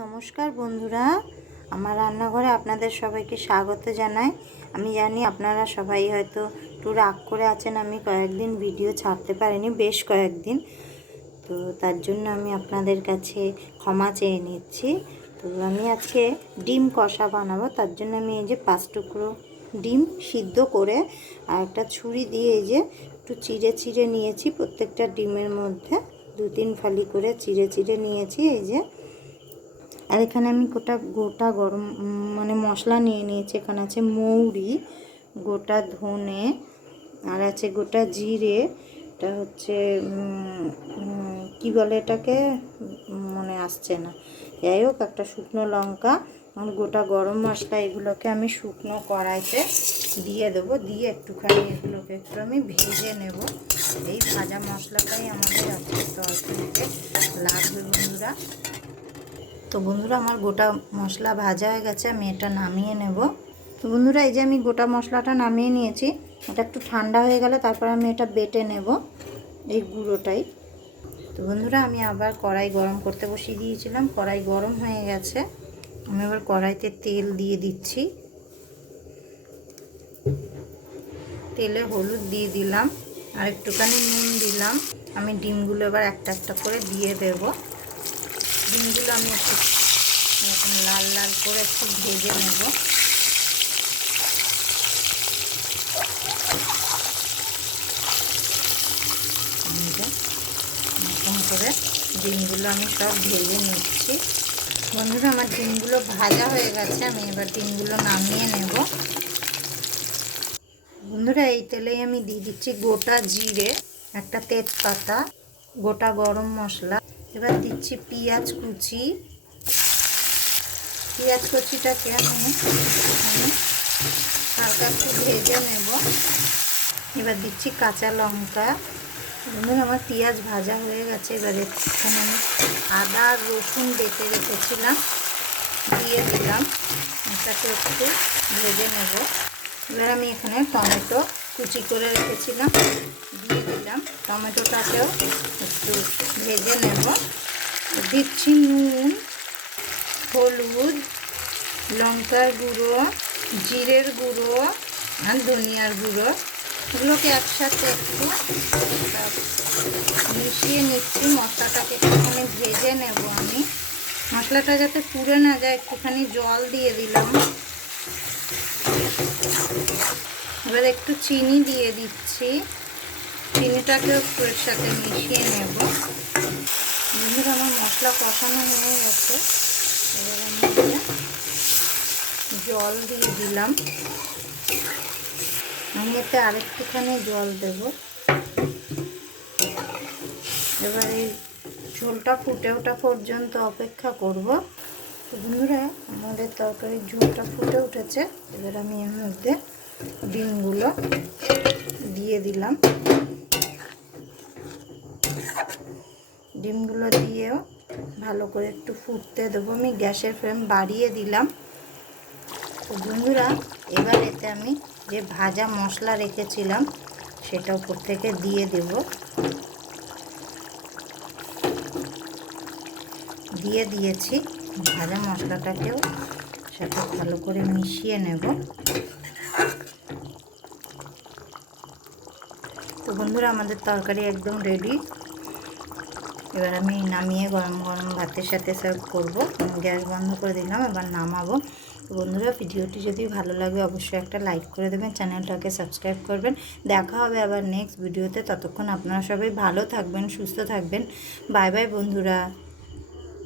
নমস্কার বন্ধুরা, আমার রান্নাঘরে আপনাদের সবাইকে স্বাগত জানাই। আমি জানি আপনারা সবাই হয়তো একটু রাগ করে আছেন, আমি কয়েকদিন ভিডিও ছাড়তে পারিনি, বেশ কয়েকদিন। তো তার জন্য আমি আপনাদের কাছে ক্ষমা চেয়ে নিচ্ছি। তো আমি আজকে ডিম কষা বানাবো, তার জন্য আমি এই যে 5 টুকরো ডিম সিদ্ধ করে আর একটা ছুরি দিয়ে এই যে একটু চিড়ে চিড়ে নিয়েছি। প্রত্যেকটা ডিমের মধ্যে 2-3 ফালি করে চিড়ে চিড়ে নিয়েছি এই যে। আর এখানে আমি গোটা গরম মশলা নিয়ে নিয়েছি। এখানে আছে মৌরি, গোটা ধনে, আর আছে গোটা জিরে, এটা হচ্ছে কি বলে এটাকে মনে আসছে না, যাই হোক একটা শুকনো লঙ্কা আর গোটা গরম মশলা। এগুলোকে আমি শুকনো কড়াইতে দিয়ে দেবো, দিয়ে একটুখানি এগুলোকে একটু আমি ভেজে নেব। এই ভাজা মশলাটাই আমাদের আজকে তরকারিতে লাগবে বন্ধুরা। তো বন্ধুরা আমার গোটা মশলা ভাজা হয়ে গেছে, আমি এটা নামিয়ে নেব। তো বন্ধুরা এই যে আমি গোটা মশলাটা নামিয়ে নিয়েছি, এটা একটু ঠান্ডা হয়ে গেলে তারপর আমি এটা বেটে নেব এই গুঁড়োটাই। তো বন্ধুরা আমি আবার কড়াই গরম করতে বসিয়ে দিয়েছিলাম, কড়াই গরম হয়ে গেছে। আমি আবার কড়াইতে তেল দিয়ে দিচ্ছি, তেলে হলুদ দিয়ে দিলাম আর একটুখানি নুন দিলাম। আমি ডিমগুলো এবার একটা একটা করে দিয়ে দেব। ডিমগুলো আমি একটু এখন লাল লাল করে একটু ভেজে নেব। এরকম করে ডিমগুলো আমি সব ভেজে নিচ্ছি। বন্ধুরা আমার ডিমগুলো ভাজা হয়ে গেছে, আমি এবার ডিমগুলো নামিয়ে নেব। বন্ধুরা এই তেলেই আমি দিয়ে দিচ্ছি গোটা জিরে, একটা তেজপাতা, গোটা গরম মশলা। এবার দিচ্ছি পেঁয়াজ কুচি। পেঁয়াজ কুচিটাকে আমি হালকা একটু ভেজে নেব। এবার দিচ্ছি কাঁচা লঙ্কা। বন্ধুরা আমার পেঁয়াজ ভাজা হয়ে গেছে, এবার এখানে আমি আদা আর রসুন বেটে রেখেছিলাম দিয়ে দিলাম, এটাকে একটু ভেজে নেব। এবার আমি এখানে টমেটো কুচি করে রেখেছিলাম দিয়ে দিলাম, টমেটোটাকেও একটু ভেজে নেব। দিচ্ছি নুন, হলুদ, লঙ্কার গুঁড়ো, জিরের গুঁড়ো আর ধনিয়ার গুঁড়ো, এগুলোকে একসাথে একটু মিশিয়ে নিচ্ছি। মশলাটাকে একটুখানি ভেজে নেব আমি, মশলাটা যাতে পুড়ে না যায় একটুখানি জল দিয়ে দিলাম। এবার একটু চিনি দিয়ে দিচ্ছি, চিনিটাকেও একটু এর সাথে মিশিয়ে নেব। বন্ধুরা আমার মশলা কষানো হয়ে গেছে, এবার আমি জল দিয়ে দিলাম। আমি এতে আরেকটুখানি জল দেব। এবার এই ঝোলটা ফুটে ওঠা পর্যন্ত অপেক্ষা করব। তো বন্ধুরা আমাদের তরকারির ঝোলটা ফুটে উঠেছে, এবার আমি এর মধ্যে ডিমগুলো দিয়ে দিলাম। ডিমগুলো দিয়েও ভালো করে একটু ফুটতে দেবো। আমি গ্যাসের ফ্লেম বাড়িয়ে দিলাম। তো বন্ধুরা এবার এতে আমি যে ভাজা মশলা রেখেছিলাম সেটা উপর থেকে দিয়ে দেব। দিয়ে দিয়েছি, ভাজা মশলাটাকেও সাথে ভালো করে মিশিয়ে নেব। তো বন্ধুরা আমাদের তরকারি একদম রেডি। এবার আমি নামিয়ে গরম গরম ভাতের সাথে সার্ভ করব। গ্যাস বন্ধ করে দিলাম, এবার নামাবো। তো বন্ধুরা ভিডিওটি যদি ভালো লাগে অবশ্যই একটা লাইক করে দেবেন, চ্যানেলটাকে সাবস্ক্রাইব করবেন। দেখা হবে আবার নেক্সট ভিডিওতে। ততক্ষণ আপনারা সবাই ভালো থাকবেন, সুস্থ থাকবেন। বাই বাই বন্ধুরা।